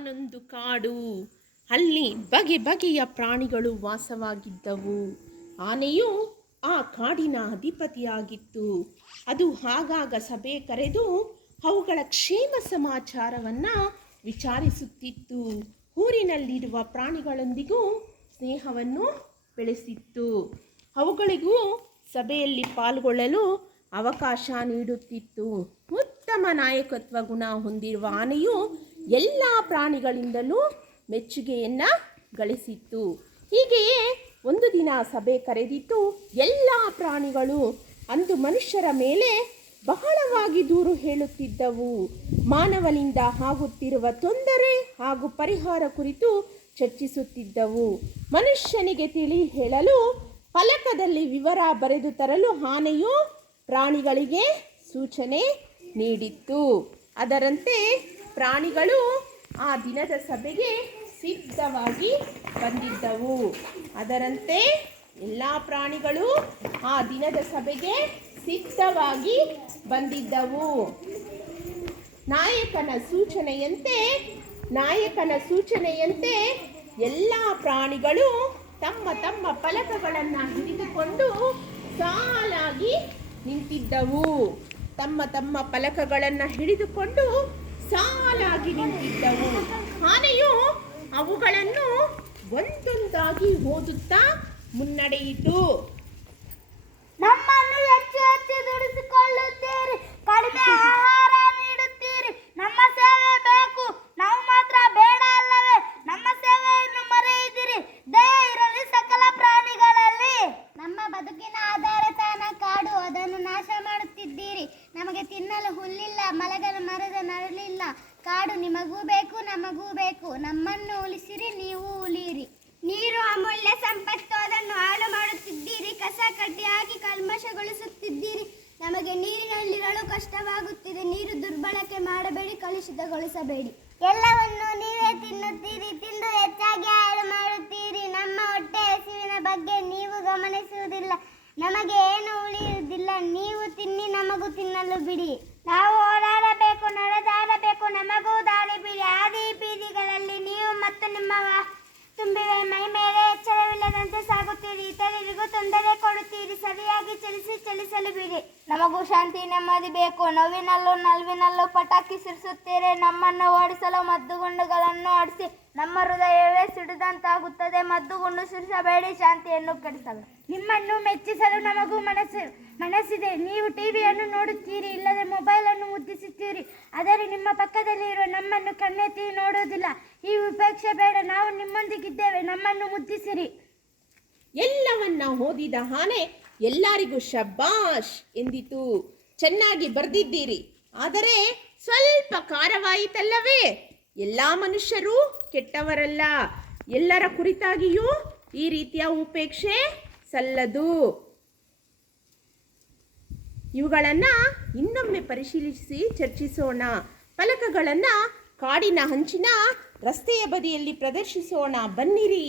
ತಾನೊಂದು ಕಾಡು. ಅಲ್ಲಿ ಬಗೆ ಬಗೆಯ ಪ್ರಾಣಿಗಳು ವಾಸವಾಗಿದ್ದವು. ಆನೆಯು ಆ ಕಾಡಿನ ಅಧಿಪತಿಯಾಗಿತ್ತು. ಅದು ಆಗಾಗ ಸಭೆ ಕರೆದು ಅವುಗಳ ಕ್ಷೇಮ ಸಮಾಚಾರವನ್ನು ವಿಚಾರಿಸುತ್ತಿತ್ತು. ಊರಿನಲ್ಲಿರುವ ಪ್ರಾಣಿಗಳೊಂದಿಗೂ ಸ್ನೇಹವನ್ನು ಬೆಳೆಸಿತ್ತು. ಅವುಗಳಿಗೂ ಸಭೆಯಲ್ಲಿ ಪಾಲ್ಗೊಳ್ಳಲು ಅವಕಾಶ ನೀಡುತ್ತಿತ್ತು. ಉತ್ತಮ ನಾಯಕತ್ವ ಗುಣ ಹೊಂದಿರುವ ಆನೆಯು ಎಲ್ಲ ಪ್ರಾಣಿಗಳಿಂದಲೂ ಮೆಚ್ಚುಗೆಯನ್ನು ಗಳಿಸಿತ್ತು. ಹೀಗೆಯೇ ಒಂದು ದಿನ ಸಭೆ ಕರೆದಿತ್ತು. ಎಲ್ಲ ಪ್ರಾಣಿಗಳು ಅಂದು ಮನುಷ್ಯರ ಮೇಲೆ ಬಹಳವಾಗಿ ದೂರು ಹೇಳುತ್ತಿದ್ದವು. ಮಾನವನಿಂದ ಆಗುತ್ತಿರುವ ತೊಂದರೆ ಹಾಗೂ ಪರಿಹಾರ ಕುರಿತು ಚರ್ಚಿಸುತ್ತಿದ್ದವು. ಮನುಷ್ಯನಿಗೆ ತಿಳಿ ಹೇಳಲು ಫಲಕದಲ್ಲಿ ವಿವರ ಬರೆದು ತರಲು ಆನೆಯು ಪ್ರಾಣಿಗಳಿಗೆ ಸೂಚನೆ ನೀಡಿತ್ತು. ಅದರಂತೆ ಪ್ರಾಣಿಗಳು ಆ ದಿನದ ಸಭೆಗೆ ಸಿದ್ಧವಾಗಿ ಬಂದಿದ್ದವು. ಅದರಂತೆ ಎಲ್ಲ ಪ್ರಾಣಿಗಳು ಆ ದಿನದ ಸಭೆಗೆ ಸಿದ್ಧವಾಗಿ ಬಂದಿದ್ದವು. ನಾಯಕನ ಸೂಚನೆಯಂತೆ ಎಲ್ಲ ಪ್ರಾಣಿಗಳು ತಮ್ಮ ತಮ್ಮ ಫಲಕಗಳನ್ನು ಹಿಡಿದುಕೊಂಡು ಸಾಲಾಗಿ ನಿಂತಿದ್ದವು. ಆನೆಯು ಅವುಗಳನ್ನು ಒಂದೊಂದಾಗಿ ಓದುತ್ತಾ ಮುನ್ನಡೆಯಿತು. ನಮ್ಮನ್ನು ಹೆಚ್ಚು ಹೆಚ್ಚು ದುಡಿಸಿಕೊಳ್ಳುತ್ತೀರಿ, ಕಡಿಮೆ ಆಹಾರ ನೀಡುತ್ತೀರಿ, ನಮ್ಮ ಸೇವೆ ಬೇಕು, ನಾವು ಮಾತ್ರ ಬೇಡ ಅಲ್ಲವೇ? ನಮ್ಮ ಸೇವೆಯನ್ನು ಮರೆಯಿದಿರಿ. ದಯೆ ಇರಲಿ ಸಕಲ ಪ್ರಾಣಿಗಳಲ್ಲಿ. ನಮ್ಮ ಬದುಕಿನ ಆಧಾರ ತಾಣ ಕಾಡು, ಅದನ್ನು ನಾಶ ಮಾಡುತ್ತಿದ್ದೀರಿ. ನಮಗೆ ತಿನ್ನಲು ಹುಲ್ಲಿಲ್ಲ, ಮಲಗಲು ಮರದ ನರಳಿಲ್ಲ. ಕಾಡು ನಿಮಗೂ ಬೇಕು, ನಮಗೂ ಬೇಕು. ನಮ್ಮನ್ನು ಉಳಿಸಿರಿ, ನೀವು ಉಳಿಯಿರಿ. ನೀರು ಅಮೂಲ್ಯ ಸಂಪತ್ತು, ಅದನ್ನು ಹಾಳು ಮಾಡುತ್ತಿದ್ದೀರಿ. ಕಸ ಕಡ್ಡಿ ಹಾಕಿ ಕಲ್ಮಶಗೊಳಿಸುತ್ತಿದ್ದೀರಿ. ನಮಗೆ ನೀರಿನಲ್ಲಿರಲು ಕಷ್ಟವಾಗುತ್ತಿದೆ. ನೀರು ದುರ್ಬಳಕೆ ಮಾಡಬೇಡಿ, ಕಲುಷಿತಗೊಳಿಸಬೇಡಿ. ಎಲ್ಲವನ್ನು ನೀವೇ ತಿನ್ನುತ್ತೀರಿ, ತಿಂದು ಹೆಚ್ಚಾಗಿ ಹಾಳು ಮಾಡುತ್ತೀರಿ. ನಮ್ಮ ಹೊಟ್ಟೆ ಹಸಿವಿನ ಬಗ್ಗೆ ನೀವು ಗಮನಿಸುವುದಿಲ್ಲ. ನಮಗೆ ಏನು ಉಳಿಯುವುದಿಲ್ಲ. ನೀವು ತಿನ್ನಿ, ನಮಗೂ ತಿನ್ನಲು ಬಿಡಿ. ನಾವು ಓಡಾಡಬೇಕು, ನಡೆದಾಡಬೇಕು, ನಮಗೂ ದಾರಿ ಬಿಡಿ. ಆದಿ ಬೀದಿಗಳಲ್ಲಿ ನೀವು ಮತ್ತು ನಿಮ್ಮ ತುಂಬಿವೆ. ಮೈ ಮೇಲೆ ಎಚ್ಚರವಿಲ್ಲದಂತೆ ಸಾಗುತ್ತೀರಿ, ಇತರರಿಗೂ ತೊಂದರೆ ಕೊಡುತ್ತೀರಿ. ಸರಿಯಾಗಿ ಚಲಿಸಲು ಬಿಡಿ. ನಮಗೂ ಶಾಂತಿ ನೆಮ್ಮದಿ ಬೇಕು. ನೋವಿನಲ್ಲೂ ನಲ್ವಿನಲ್ಲೂ ಪಟಾಕಿ ಸಿಡಿಸುತ್ತೀರಿ. ನಮ್ಮನ್ನು ಓಡಿಸಲು ಮದ್ದುಗುಂಡುಗಳನ್ನು ಆಡಿಸಿ ನಮ್ಮ ಹೃದಯವೇ ಸಿಡಿದಂತಾಗುತ್ತದೆ. ಮದ್ದುಗುಂಡು ಸಿಡಿಸಬೇಡಿ, ಶಾಂತಿಯನ್ನು ಕೆಡಿಸಬೇಡಿ. ನಿಮ್ಮನ್ನು ಮೆಚ್ಚಿಸಲು ನಮಗೂ ಮನಸ್ಸಿದೆ. ನೀವು ಟಿವಿಯನ್ನು ನೋಡುತ್ತೀರಿ, ಇಲ್ಲದೆ ಮೊಬೈಲನ್ನು ಮುದ್ದಿಸುತ್ತೀರಿ. ಆದರೆ ನಿಮ್ಮ ಪಕ್ಕದಲ್ಲಿರುವ ನಮ್ಮನ್ನು ಕಣ್ಣೆತ್ತಿ ನೋಡುವುದಿಲ್ಲ. ಈ ಉಪೇಕ್ಷೆ ಬೇಡ, ನಾವು ನಿಮ್ಮೊಂದಿಗಿದ್ದೇವೆ, ನಮ್ಮನ್ನು ಮುದ್ದಿಸಿರಿ. ಎಲ್ಲವನ್ನ ಓದಿದ ಆನೆ ಎಲ್ಲರಿಗೂ ಶಬ್ಬಾಷ್ ಎಂದಿತು. ಚೆನ್ನಾಗಿ ಬರೆದಿದ್ದೀರಿ, ಆದರೆ ಸ್ವಲ್ಪ ಖಾರವಾಯಿತಲ್ಲವೇ? ಎಲ್ಲ ಮನುಷ್ಯರು ಕೆಟ್ಟವರಲ್ಲ. ಎಲ್ಲರ ಕುರಿತಾಗಿಯೂ ಈ ರೀತಿಯ ಉಪೇಕ್ಷೆ ಸಲ್ಲದು. ಇವುಗಳನ್ನು ಇನ್ನೊಮ್ಮೆ ಪರಿಶೀಲಿಸಿ ಚರ್ಚಿಸೋಣ. ಫಲಕಗಳನ್ನು ಕಾಡಿನ ಅಂಚಿನ ರಸ್ತೆಯ ಬದಿಯಲ್ಲಿ ಪ್ರದರ್ಶಿಸೋಣ, ಬನ್ನಿರಿ.